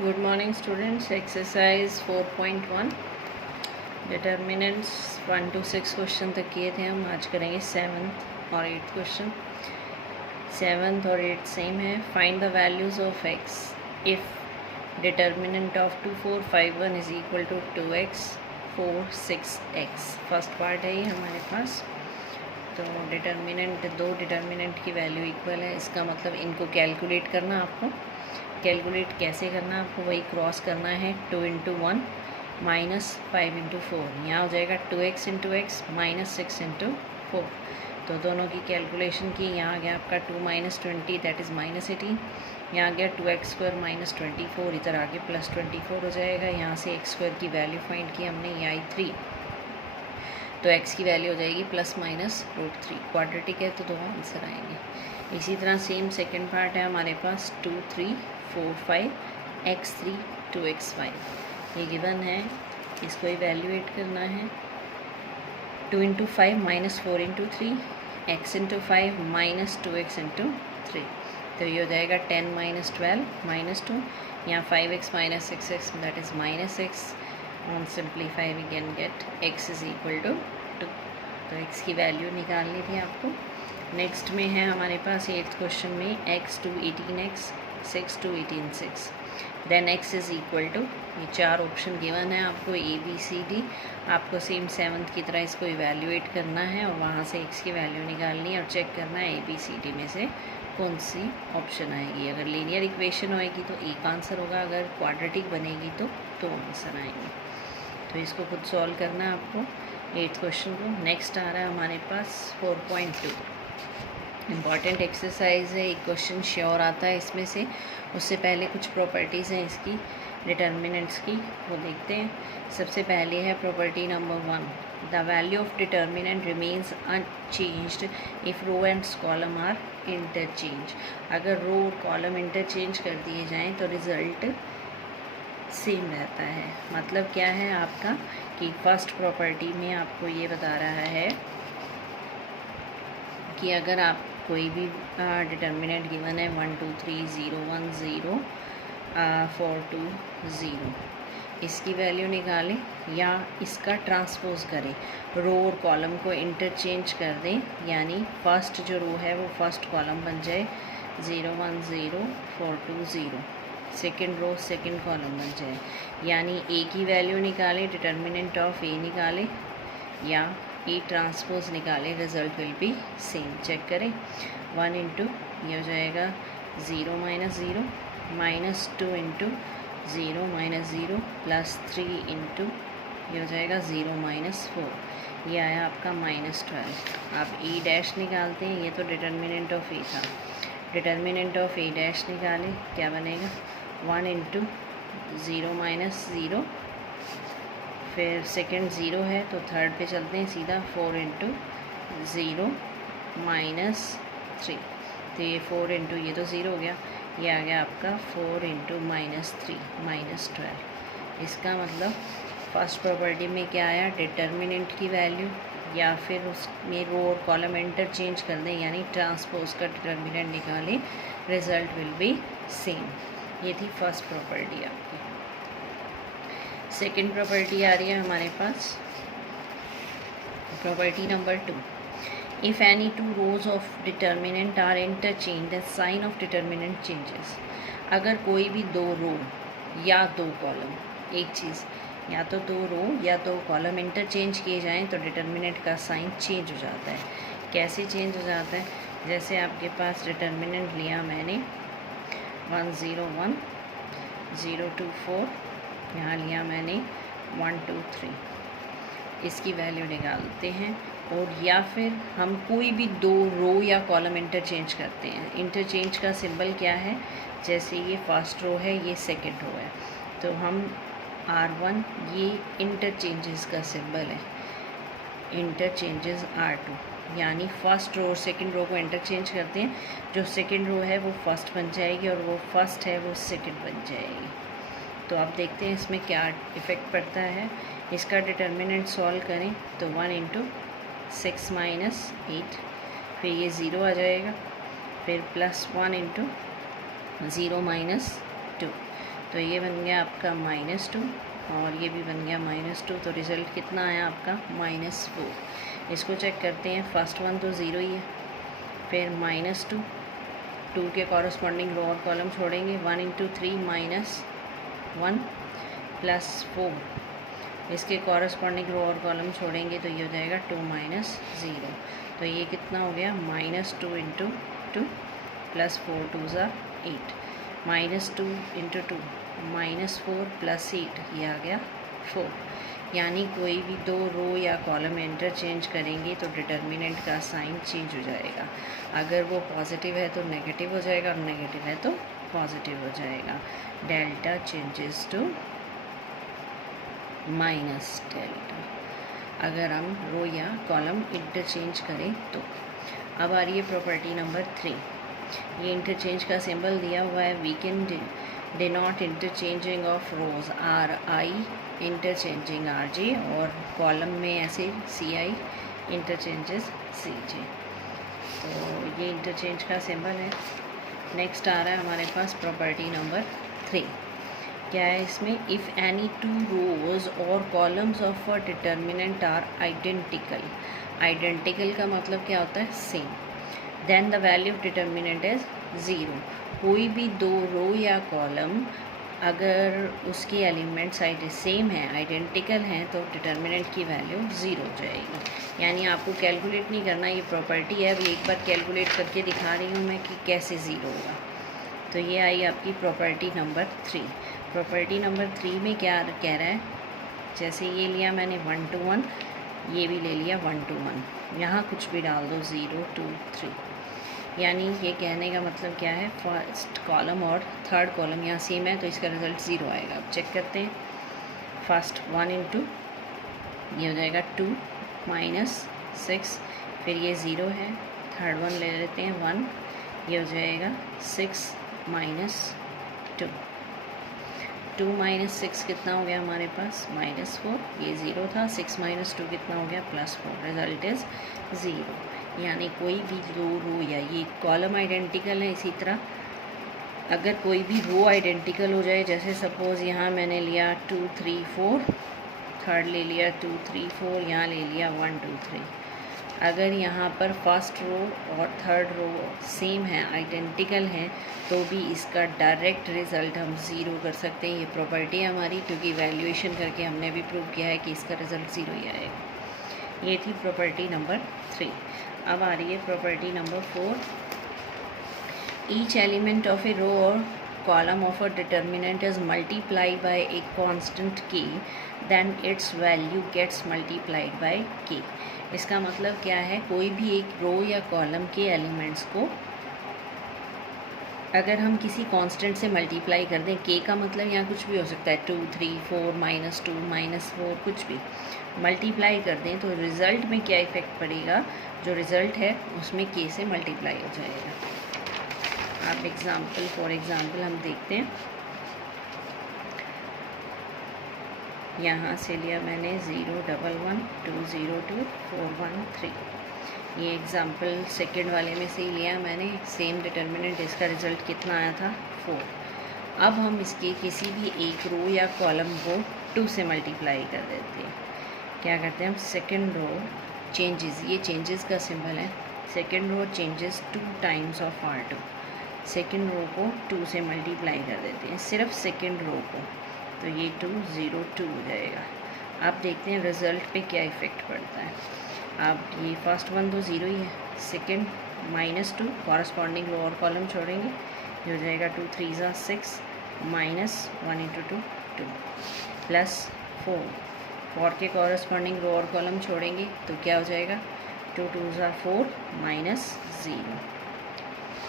Good morning students. Exercise 4.1 determinants 1 to 6 question तक किए थे हम। आज करेंगे 7th और 8th क्वेश्चन। 7th और 8th सेम है। Find the values of x if determinant of 2 4 5 1 is equal to 2x 4 6x। First part है ये हमारे पास। तो डिटर्मिनेंट, दो डिटर्मिनेंट की वैल्यू इक्वल है, इसका मतलब इनको कैलकुलेट करना आपको। कैलकुलेट कैसे करना, आपको वही क्रॉस करना है। 2 × 1 -5 × 4, यहाँ हो जाएगा 2x × x -6 × 4। तो दोनों की कैलकुलेशन की। यहाँ आ गया आपका 2 - 20 दैट इज़ -18। यहाँ आ गया 2x² -24, इधर आगे +24 हो जाएगा। यहाँ से x² की वैल्यू फाइंड की हमने, ये आई 3, तो x की वैल्यू हो जाएगी ±√3। क्वाड्रेटिक है तो दो आंसर आएंगे। इसी तरह सेम सेकंड पार्ट है हमारे पास। 2 3 4 5 x3 2x5 ये गिवन है, इसको इवैल्यूएट करना है। 2 × 5 -4 × 3 x × 5 -2x × 3, तो ये हो जाएगा 10 - 12 -2। यहाँ 5x - 6x that is -6। On simplify we can get x is equal to 2। तो x की वैल्यू निकालनी थी आपको। नेक्स्ट में है हमारे पास 8th क्वेश्चन में x to 18x 6 to 18 6, then x is equal to, ये चार ऑप्शन गिवन है आपको ABCD। आपको सेम 7th की तरह इसको इवैल्यूएट करना है और वहाँ से x की वैल्यू निकालनी है और चेक करना है ABCD में से कौन सी ऑप्शन आएगी। अगर लीनियर इक्वेशन होएगी तो एक आंसर होगा, अगर क्वाड्रेटिक बनेगी तो दो आंसर आएंगे। तो इसको खुद सॉल्व करना है आपको 8th क्वेश्चन को। नेक्स्ट आ रहा है हमारे पास 4.2। इम्पॉर्टेंट एक्सरसाइज है, एक क्वेश्चन श्योर आता है इसमें से। उससे पहले कुछ प्रॉपर्टीज़ हैं इसकी डिटर्मिनेंट्स की, वो देखते हैं। सबसे पहले है property number 1, the value of determinant remains unchanged if row and column are interchange. अगर रो और कॉलम इंटरचेंज कर दिए जाएँ तो रिज़ल्ट सेम रहता है। मतलब क्या है आपका कि फर्स्ट प्रॉपर्टी में आपको ये बता रहा है कि अगर आप कोई भी डिटर्मिनेंट गिवन है 1 2 3 0 1 0 4 2 0, इसकी वैल्यू निकालें या इसका ट्रांसपोज करें, रो और कॉलम को इंटरचेंज कर दें, यानी फर्स्ट जो रो है वो फर्स्ट कॉलम बन जाए 0 1 0 4 2 0, सेकेंड रो सेकेंड कॉलम बन जाए। यानी ए की वैल्यू निकालें, डिटर्मिनेंट ऑफ ए निकालें या ए ट्रांसपोज निकालें, result will be same. Check करें। 1 × ये हो जाएगा 0 - 0 -2 × 0 - 0 +3 × ये हो जाएगा 0 - 4, ये आया आपका -12। आप ए डैश निकालते हैं, ये तो डिटर्मिनेंट ऑफ ए था। डिटर्मिनेंट ऑफ ए डैश निकालें, क्या बनेगा 1 × 0 - 0, फिर सेकंड 0 है तो थर्ड पे चलते हैं सीधा, 4 × 0 -3, तो ये 4 × ये तो 0 हो गया, ये आ गया आपका 4 × -3 -12। इसका मतलब फर्स्ट प्रॉपर्टी में क्या आया, डिटर्मिनेंट की वैल्यू या फिर उसमें रो और कॉलम इंटरचेंज कर दें, यानी ट्रांसपोज का डिटर्मिनेंट निकालें, रिजल्ट विल बी सेम। ये थी फर्स्ट प्रॉपर्टी आपकी। सेकेंड प्रॉपर्टी आ रही है हमारे पास, property number 2, if any two rows of determinant are interchange the sign of determinant changes. अगर कोई भी दो रो या दो कॉलम, एक चीज़ या तो दो रो या दो कॉलम इंटरचेंज किए जाएं तो डिटर्मिनेंट का साइन चेंज हो जाता है। कैसे चेंज हो जाता है, जैसे आपके पास डिटर्मिनेंट लिया मैंने 1 0 1 0 2 4, यहाँ लिया मैंने 1 2 3, इसकी वैल्यू निकालते हैं। और या फिर हम कोई भी दो रो या कॉलम इंटरचेंज करते हैं। इंटरचेंज का सिंबल क्या है, जैसे ये फर्स्ट रो है, ये सेकंड रो है, तो हम R1, ये इंटरचेंजेस का सिंबल है, इंटरचेंजेस R2, यानी फर्स्ट रो और सेकंड रो को इंटरचेंज करते हैं। जो सेकंड रो है वो फर्स्ट बन जाएगी और वो फर्स्ट है वो सेकंड बन जाएगी। तो आप देखते हैं इसमें क्या इफ़ेक्ट पड़ता है। इसका डिटर्मिनेंट सॉल्व करें तो 1 × 6 - 8, फिर ये 0 आ जाएगा, फिर +1 × 0 - 2, तो ये बन गया आपका -2 और ये भी बन गया -2, तो रिज़ल्ट कितना आया आपका -4। इसको चेक करते हैं, फर्स्ट वन तो ज़ीरो ही है, फिर -2, 2 के कॉरस्पॉन्डिंग रो और कॉलम छोड़ेंगे, 1 × 3 -1 +4, इसके कॉरस्पॉन्डिंग रो और कॉलम छोड़ेंगे तो ये हो जाएगा 2 - 0। तो ये कितना हो गया, -2 × 2 +4 2 ज़ा 8, -2 × 2 -4 + 8, ये आ गया 4। यानी कोई भी दो रो या कॉलम इंटरचेंज करेंगे तो डिटर्मिनेंट का साइन चेंज हो जाएगा। अगर वो पॉजिटिव है तो नेगेटिव हो जाएगा और नेगेटिव है तो पॉजिटिव हो जाएगा। डेल्टा चेंजेस टू -डेल्टा अगर हम रो या कॉलम इंटरचेंज करें तो। अब आ रही है प्रॉपर्टी नंबर 3। ये इंटरचेंज का सिंबल दिया हुआ है, we can denote interchanging of rows RI interchanging RJ, और कॉलम में ऐसे CI इंटरचेंजेस CJ। तो ये इंटरचेंज का सिंबल है। नेक्स्ट आ रहा है हमारे पास प्रॉपर्टी नंबर 3। क्या है इसमें, इफ़ एनी टू रोज और columns of a determinant are identical. Identical का मतलब क्या होता है, same, then the value of determinant is 0। कोई भी दो रो या कॉलम अगर उसके एलिमेंट्स सेम हैं, आइडेंटिकल हैं, तो डिटर्मिनेंट की वैल्यू 0 हो जाएगी। यानी आपको कैलकुलेट नहीं करना, ये प्रॉपर्टी है। अभी एक बार कैलकुलेट करके दिखा रही हूँ मैं कि कैसे 0 होगा। तो ये आई आपकी प्रॉपर्टी नंबर 3। प्रॉपर्टी नंबर 3 में क्या कह रहा है, जैसे ये लिया मैंने 1 to 1, ये भी ले लिया 1 to 1, यहाँ कुछ भी डाल दो 0 2 3। यानी ये कहने का मतलब क्या है, फर्स्ट कॉलम और थर्ड कॉलम यहाँ सेम है तो इसका रिज़ल्ट 0 आएगा। अब चेक करते हैं, फर्स्ट 1 × ये हो जाएगा 2 - 6, फिर ये 0 है, थर्ड वन ले लेते हैं 1, ये हो जाएगा 6 - 2। 2 - 6 कितना हो गया हमारे पास, -4, ये 0 था, 6 - 2 कितना हो गया, +4, रिज़ल्ट इज़ 0। यानी कोई भी दो रो या ये कॉलम आइडेंटिकल है, इसी तरह अगर कोई भी रो आइडेंटिकल हो जाए, जैसे सपोज़ यहाँ मैंने लिया 2 3 4, थर्ड ले लिया 2 3 4, यहाँ ले लिया 1 2 3, अगर यहाँ पर फर्स्ट रो और थर्ड रो सेम है, आइडेंटिकल हैं, तो भी इसका डायरेक्ट रिज़ल्ट हम 0 कर सकते हैं। ये प्रॉपर्टी है हमारी, क्योंकि वैल्यूएशन करके हमने भी प्रूव किया है कि इसका रिज़ल्ट 0 ही आएगा। ये थी प्रॉपर्टी नंबर 3। अब आ रही है property number 4। Each element of a row और column of a determinant is multiplied by a constant k, then its value gets multiplied by k। इसका मतलब क्या है, कोई भी एक रो या कॉलम के एलिमेंट्स को अगर हम किसी कांस्टेंट से मल्टीप्लाई कर दें, k का मतलब यहाँ कुछ भी हो सकता है, 2 3 4 -2 -4, कुछ भी मल्टीप्लाई कर दें, तो रिज़ल्ट में क्या इफ़ेक्ट पड़ेगा, जो रिज़ल्ट है उसमें k से मल्टीप्लाई हो जाएगा। आप फॉर एग्ज़ाम्पल हम देखते हैं, यहाँ से लिया मैंने 0 1 1 2 0 2 4 1 3, ये एग्ज़ाम्पल सेकंड वाले में से ही लिया मैंने, सेम डिटर्मिनेंट, इसका रिज़ल्ट कितना आया था, 4। अब हम इसके किसी भी एक रो या कॉलम को 2 से मल्टीप्लाई कर देते हैं। क्या करते हैं हम, सेकंड रो चेंजेस, ये चेंजेस का सिंबल है, second row changes 2 times of R2, second row को 2 से मल्टीप्लाई कर देते हैं, सिर्फ सेकंड रो को, तो ये 2 0 2 हो जाएगा। अब देखते हैं रिज़ल्ट पे क्या इफ़ेक्ट पड़ता है। अब ये फर्स्ट वन तो 0 ही है, सेकंड -2, कॉरस्पॉन्डिंग रो और कॉलम छोड़ेंगे, ये हो जाएगा 2 3 ज़ा 6 -1 × 2 2 +4, 4 के कॉरस्पॉन्डिंग रो और कॉलम छोड़ेंगे तो क्या हो जाएगा, 2 2 ज़ा 4 -0।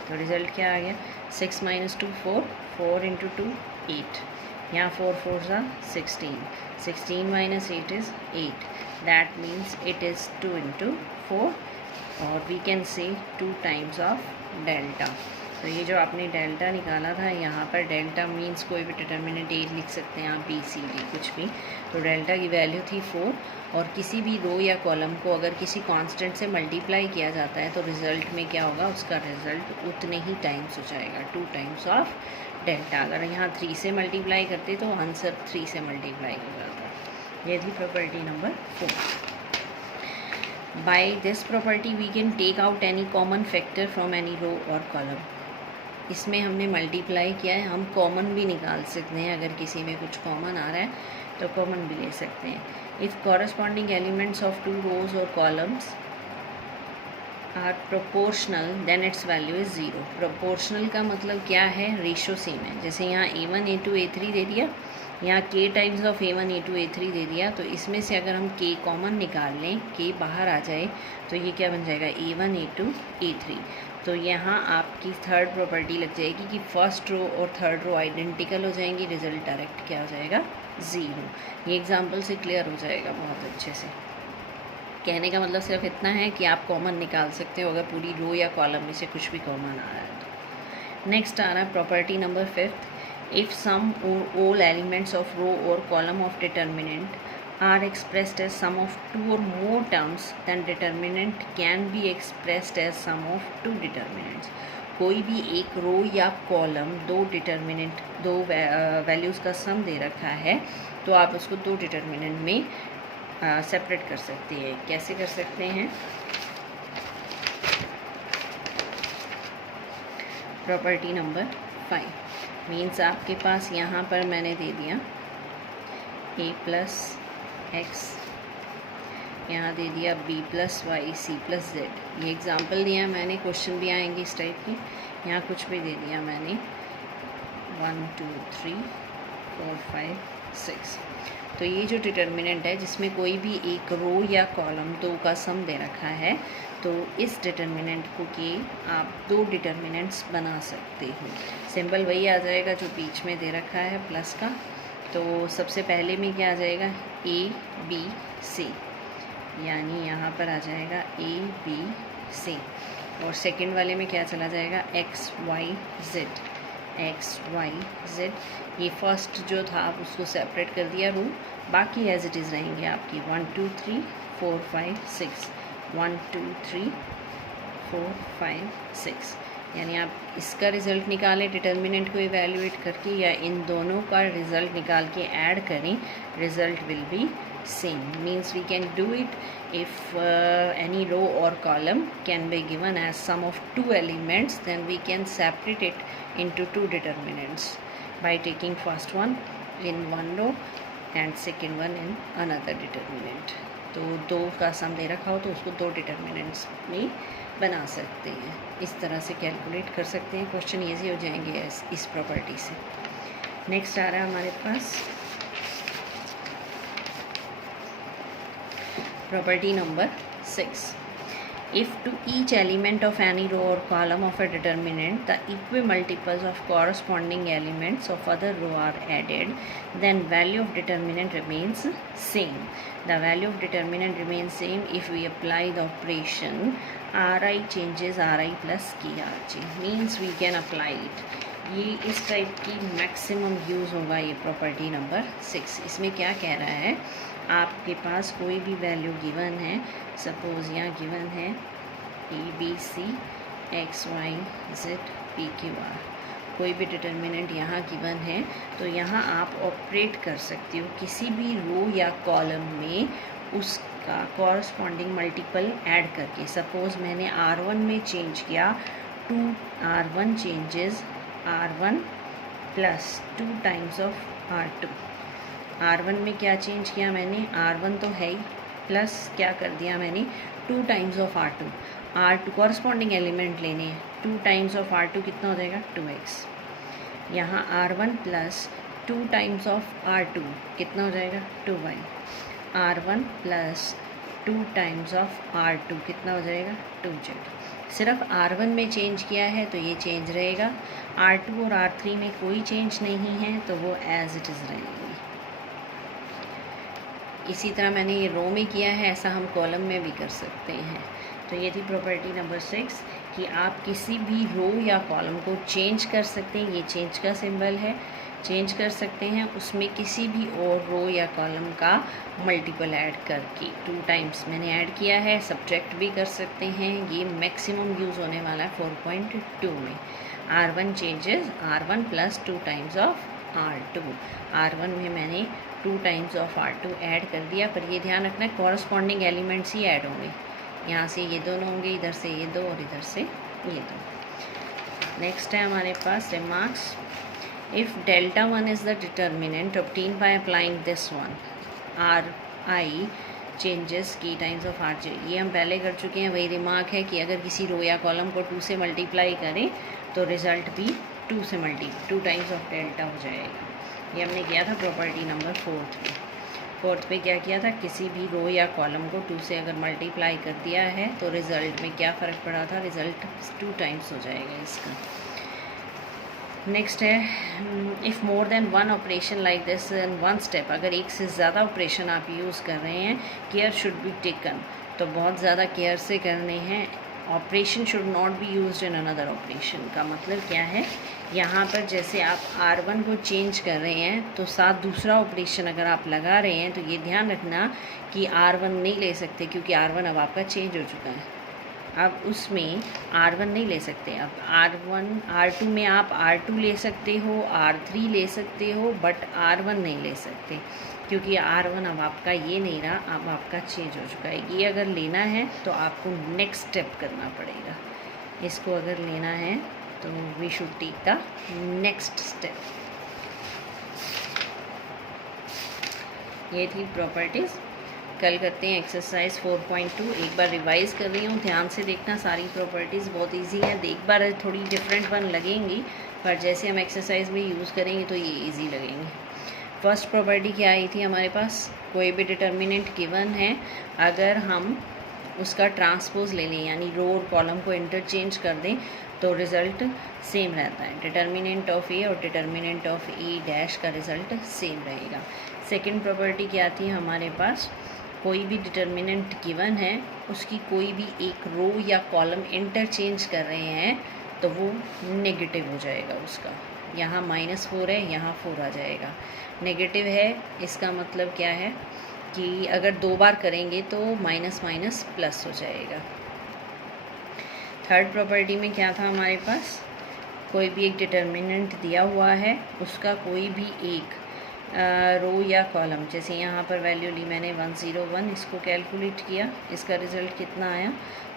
तो रिज़ल्ट क्या आ गया, 6 - 2 4, 4 × 2 8, यहाँ 4 4 ज़ा 16, 16 - 8 is 8, that means it is 2 × 4, or we can say 2 times of delta। तो ये जो आपने डेल्टा निकाला था, यहाँ पर डेल्टा मीन्स कोई भी डिटर्मिनेंट ए लिख सकते हैं आप, बी सी डी कुछ भी। तो डेल्टा की वैल्यू थी 4, और किसी भी रो या कॉलम को अगर किसी कांस्टेंट से मल्टीप्लाई किया जाता है तो रिज़ल्ट में क्या होगा, उसका रिज़ल्ट उतने ही टाइम्स हो जाएगा, 2 टाइम्स ऑफ डेल्टा। अगर यहाँ 3 से मल्टीप्लाई करते तो आंसर 3 से मल्टीप्लाई हो जाता। ये थी property number 4। By this property we can take out any common factor from any row और कॉलम। इसमें हमने मल्टीप्लाई किया है, हम कॉमन भी निकाल सकते हैं। अगर किसी में कुछ कॉमन आ रहा है तो कॉमन भी ले सकते हैं। If corresponding elements of 2 rows और columns are proportional then its value is 0। Proportional का मतलब क्या है, रेशो सेम है। जैसे यहाँ A1 A2 A3 दे दिया, यहाँ k times of A1 A2 A3 दे दिया, तो इसमें से अगर हम k कॉमन निकाल लें, k बाहर आ जाए, तो ये क्या बन जाएगा, A1 A2 A3। तो यहाँ आपकी थर्ड प्रॉपर्टी लग जाएगी कि फर्स्ट रो और थर्ड रो आइडेंटिकल हो जाएंगी, रिजल्ट डायरेक्ट क्या हो जाएगा, 0। ये एग्जाम्पल से क्लियर हो जाएगा बहुत अच्छे से। कहने का मतलब सिर्फ इतना है कि आप कॉमन निकाल सकते हो अगर पूरी रो या कॉलम में से कुछ भी कॉमन आ रहा है तो। नेक्स्ट आ रहा है प्रॉपर्टी नंबर 5। इफ़ सम और ऑल एलिमेंट्स ऑफ रो और column of determinant are expressed as sum of 2 or more terms, then determinant can be expressed as sum of 2 determinants। कोई भी एक रो या कॉलम दो डिटर्मिनेंट, दो वैल्यूज़ का सम दे रखा है, तो आप उसको 2 डिटर्मिनेंट में सेपरेट कर सकते हैं। कैसे कर सकते हैं, प्रॉपर्टी नंबर 5 मीन्स आपके पास यहाँ पर मैंने दे दिया a प्लस x, यहाँ दे दिया b plus y c plus z. ये एग्जाम्पल दिया मैंने, क्वेश्चन भी आएंगे इस टाइप की। यहाँ कुछ भी दे दिया मैंने, 1 2 3 4 5 6। तो ये जो डिटर्मिनेंट है जिसमें कोई भी एक रो या कॉलम दो का सम दे रखा है, तो इस डिटर्मिनेंट को के आप 2 डिटर्मिनेंट्स बना सकते हो। सिंबल वही आ जाएगा जो बीच में दे रखा है प्लस का। तो सबसे पहले में क्या आ जाएगा, ए बी सी, यानी यहाँ पर आ जाएगा ए बी सी। और सेकंड वाले में क्या चला जाएगा, x y z, x y z. ये फर्स्ट जो था आप उसको सेपरेट कर दिया रो, बाकी एज इट इज़ रहेंगे आपकी 1 2 3 4 5 6, 1 2 3 4 5 6। यानी आप इसका रिज़ल्ट निकालें डिटर्मिनेंट को इवैल्यूएट करके, या इन दोनों का रिज़ल्ट निकाल के ऐड करें, result will be same. Means we can do it if any row or column can be given as sum of 2 elements, then we can separate it into 2 determinants by taking first one in one row and second one in another determinant। तो 2 का सम दे रखा हो तो उसको 2 determinants में बना सकते हैं। इस तरह से कैलकुलेट कर सकते हैं, क्वेश्चन ईजी हो जाएंगे इस प्रॉपर्टी से। नेक्स्ट आ रहा है हमारे पास property number 6। If to each element of any row or column of a determinant the equimultiples of corresponding elements of other row are added, then value of determinant remains same। The value of determinant remains same if we apply the operation Ri changes Ri plus Krj, means we can apply it। ये इस type की maximum use होगा ये property number 6। इसमें क्या कह रहा है, आपके पास कोई भी वैल्यू गिवन है, सपोज़ यहाँ गिवन है a b c x y z p q r, कोई भी डिटर्मिनेंट यहाँ गिवन है, तो यहाँ आप ऑपरेट कर सकते हो किसी भी रो या कॉलम में उसका कॉरस्पॉन्डिंग मल्टीपल ऐड करके। सपोज़ मैंने R1 में चेंज किया 2, R1 changes R1 plus 2 times of R2। R1 में क्या चेंज किया मैंने, R1 तो है ही, प्लस क्या कर दिया मैंने 2 times of R2। R2 corresponding element लेने हैं, 2 टाइम्स ऑफ R2 कितना हो जाएगा, 2x। यहाँ R1 plus 2 times of R2 कितना हो जाएगा, 2y। R1 plus 2 times of R2 कितना हो जाएगा, 2z। सिर्फ R1 में चेंज किया है तो ये चेंज रहेगा, R2 और R3 में कोई चेंज नहीं है तो वो एज इट इज़ रहेंगे। इसी तरह मैंने ये रो में किया है, ऐसा हम कॉलम में भी कर सकते हैं। तो ये थी प्रॉपर्टी नंबर 6 कि आप किसी भी रो या कॉलम को चेंज कर सकते हैं। ये चेंज का सिंबल है, चेंज कर सकते हैं उसमें किसी भी और रो या कॉलम का मल्टीपल ऐड करके। 2 टाइम्स मैंने ऐड किया है, सब्ट्रैक्ट भी कर सकते हैं। ये मैक्सिमम यूज़ होने वाला है 4.2 में। R1 changes R1 plus 2 times of R2। R1 में मैंने 2 टाइम्स ऑफ R2 ऐड कर दिया, पर ये ध्यान रखना है कॉरस्पॉन्डिंग एलिमेंट्स ही ऐड होंगे। यहाँ से ये दोनों होंगे, इधर से ये दो और इधर से ये दो। नेक्स्ट है हमारे पास remarks. If delta 1 is the determinant obtained by applying this one, Ri changes k times of Rj। ये हम पहले कर चुके हैं। वही रिमार्क है कि अगर किसी रो या कॉलम को 2 से मल्टीप्लाई करें तो रिज़ल्ट भी 2 से 2 टाइम्स ऑफ डेल्टा हो जाएगा। ये हमने किया था प्रॉपर्टी नंबर 4 पे क्या किया था, किसी भी रो या कॉलम को 2 से अगर मल्टीप्लाई कर दिया है तो रिज़ल्ट में क्या फ़र्क पड़ा था, रिज़ल्ट 2 टाइम्स हो जाएगा इसका। नेक्स्ट है, if more than 1 operation like this in 1 step, अगर एक से ज़्यादा ऑपरेशन आप यूज़ कर रहे हैं, केयर शुड बी टेकन, तो बहुत ज़्यादा केयर से करने हैं। Operation should not be used in another operation का मतलब क्या है, यहाँ पर जैसे आप R1 को चेंज कर रहे हैं तो साथ दूसरा ऑपरेशन अगर आप लगा रहे हैं तो ये ध्यान रखना कि R1 नहीं ले सकते, क्योंकि R1 अब आपका चेंज हो चुका है। अब उसमें R1 नहीं ले सकते। अब R2 में आप R2 ले सकते हो, R3 ले सकते हो, बट R1 नहीं ले सकते, क्योंकि R1 अब आपका ये नहीं रहा, अब आपका चेंज हो चुका है। ये अगर लेना है तो आपको नेक्स्ट स्टेप करना पड़ेगा। इसको अगर लेना है तो we should take the next step. ये थी प्रॉपर्टीज़। कल करते हैं एक्सरसाइज 4.2। एक बार रिवाइज़ कर रही हूँ, ध्यान से देखना। सारी प्रॉपर्टीज़ बहुत इजी है। एक बार थोड़ी डिफरेंट वन लगेंगी, पर जैसे हम एक्सरसाइज में यूज़ करेंगे तो ये इजी लगेंगे। फर्स्ट प्रॉपर्टी क्या आई थी हमारे पास, कोई भी डिटर्मिनेंट गिवन है, अगर हम उसका ट्रांसपोज ले लें यानी रो और कॉलम को इंटरचेंज कर दें तो रिज़ल्ट सेम रहता है। डिटर्मिनेंट ऑफ ए और डिटर्मिनेंट ऑफ ए डैश का रिज़ल्ट सेम रहेगा। सेकंड प्रॉपर्टी क्या थी हमारे पास, कोई भी डिटर्मिनेंट गिवन है, उसकी कोई भी एक रो या कॉलम इंटरचेंज कर रहे हैं तो वो नेगेटिव हो जाएगा उसका। यहाँ -4 है, यहाँ 4 आ जाएगा। नेगेटिव है इसका मतलब क्या है कि अगर 2 बार करेंगे तो माइनस माइनस प्लस हो जाएगा। थर्ड प्रॉपर्टी में क्या था हमारे पास, कोई भी एक डिटर्मिनेंट दिया हुआ है, उसका कोई भी एक रो या कॉलम, जैसे यहाँ पर वैल्यू ली मैंने 101, इसको कैलकुलेट किया, इसका रिज़ल्ट कितना आया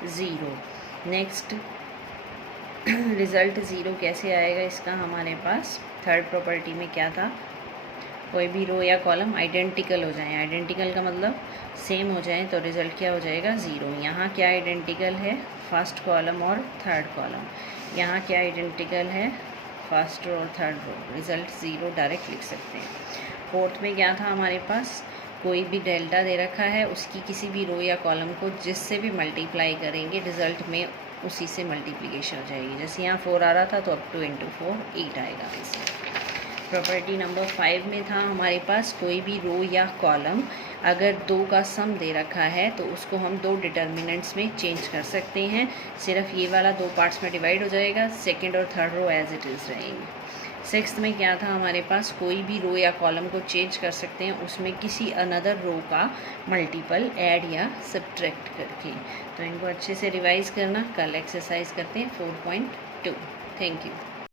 0। नेक्स्ट रिज़ल्ट 0 कैसे आएगा इसका हमारे पास, थर्ड प्रॉपर्टी में क्या था, कोई भी रो या कॉलम आइडेंटिकल हो जाए। आइडेंटिकल का मतलब सेम हो जाए तो रिज़ल्ट क्या हो जाएगा 0। यहाँ क्या आइडेंटिकल है, फर्स्ट कॉलम और थर्ड कॉलम। यहाँ क्या आइडेंटिकल है, फर्स्ट रो और थर्ड रो, रिज़ल्ट 0 डायरेक्ट लिख सकते हैं। फोर्थ में क्या था हमारे पास, कोई भी डेल्टा दे रखा है, उसकी किसी भी रो या कॉलम को जिससे भी मल्टीप्लाई करेंगे रिज़ल्ट में उसी से मल्टीप्लिकेशन हो जाएगी। जैसे यहाँ 4 आ रहा था तो अब 2 × 4 8 आएगा इसमें। प्रॉपर्टी नंबर 5 में था हमारे पास, कोई भी रो या कॉलम अगर 2 का सम दे रखा है तो उसको हम 2 डिटर्मिनेंट्स में चेंज कर सकते हैं। सिर्फ ये वाला 2 पार्ट्स में डिवाइड हो जाएगा, सेकंड और third row as it is रहेंगे। सिक्स्थ में क्या था हमारे पास, कोई भी रो या कॉलम को चेंज कर सकते हैं, उसमें किसी अनदर रो का मल्टीपल ऐड या सब्ट्रैक्ट करके। तो इनको अच्छे से रिवाइज़ करना। कल एक्सरसाइज करते हैं 4.2। Thank you.